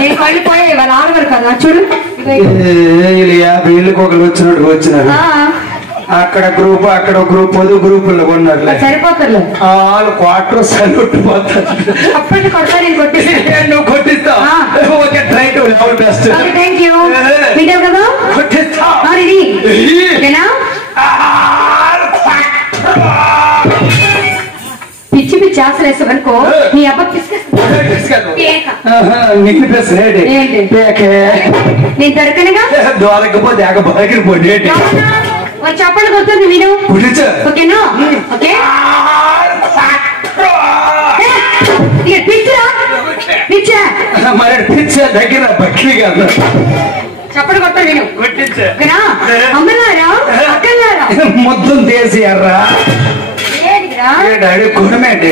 నేను కళ్ళు పోయాయి వాళ్ళు ఆడవారు కదా చూడు. వీళ్ళు 50 ఇళ్ళకి ఒకరు వచ్చినట్టు వచ్చినారు. అక్కడ గ్రూప్ అక్కడ గ్రూప్ గ్రూపుల్లో కొన్నారు. సరిపోతారు వాళ్ళు క్వార్టర్ సల్యూట్ పోతారు. అప్పటి కొడతా నేను కొట్టిస్తాను. నువ్వు కొట్టిస్తావు. Okay try to all best. Thank you. వింటావు కదా కొట్టిస్తా. ఓకేనా? పిచ్చి పిచ్చి ఆశలు వేసావనుకో నీ అబ్బ నేను దొరకనుగా దొరకపోతే బయటపోయి చెప్పండి కొడుతుంది విను. ఓకేనా? ఓకే పిచ్చా పిచ్చా మరి పిచ్చా దగ్గర బక్కి కాదు. చెప్పండి కొడుతుంది విను. అమ్మలారా అక్కలారా మొత్తం తీసేయారా గుణమేంటి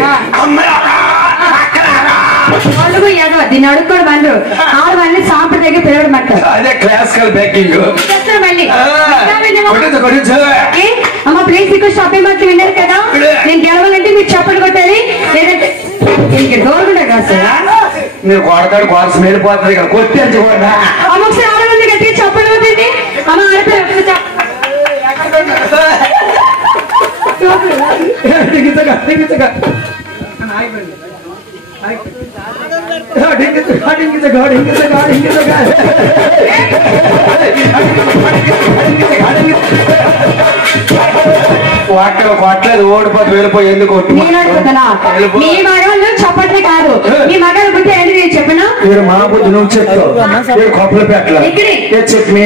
వాళ్ళు యాదవ దీన్ని అడుక్కోడు వాళ్ళు ఆడవాళ్ళని సాంప్రదాయ పిలవడం అంటారు. అదే క్లాసికల్ బేకింగ్. అమ్మ ప్లీజ్ ఇక్కడ షాపింగ్ మాల్ విన్నారు కదా. నేను గెలవాలంటే మీరు చప్పట్లు కొట్టాలి లేదంటే డోర్ కూడా కాస్తా మీరు కొడతాడు కోర్సు వెళ్ళిపోతుంది ఇక్కడ కొట్టించకుండా. అమ్మ ఒకసారి ఆడవాళ్ళని గట్టిగా చప్పట్లు కొట్టండి. అమ్మ ఆడపిల్ల కొట్టలేదు ఓడిపోతే వెళ్ళిపోయి ఎందుకు మీ మగవాళ్ళు చప్పట్లు కాదు మీ మగాళ్ళ బుద్ధి ఏంటి నేను చెప్పినా మీరు మా బుద్ధి నువ్వు చెప్తావు కొప్పలు పెట్టలేదు చెప్పి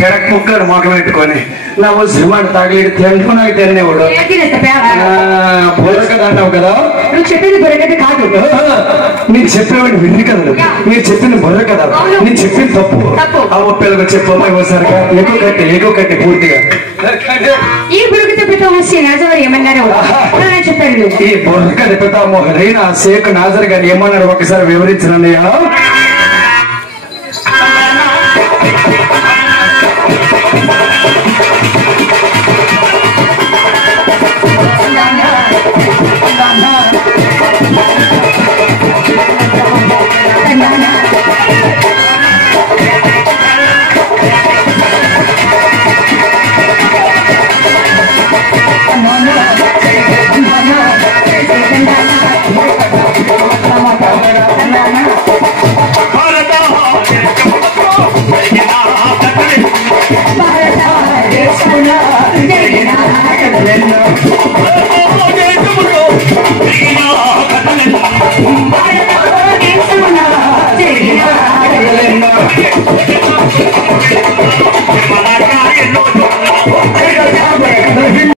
పెడక్ ముక్కలు మొక్క పెట్టుకొని నా సినిమాని తగిలి తెలుసుకున్నాక తెలియనివాడు బుర్రకథ అంటావు కదా. నువ్వు చెప్పింది బుర్రకథ కాదు. నీకు చెప్పేవాడిని విన్ని కదా. మీరు చెప్పింది బుర్ర కదా. నేను చెప్పింది తప్పు. ఆ పిల్లలు చెప్పమ్మా ఒకసారిగా ఎక్కువ కట్టి పూర్తిగా ఈ బుర్రకథ పితామహ నాజర్ ఏమన్నారు చెప్పాడు. ఈ బుర్రకథ పితామహుడైన షేక్ నాజర్ గారు ఏమన్నారు ఒకసారి వివరించనన్నయ్యా.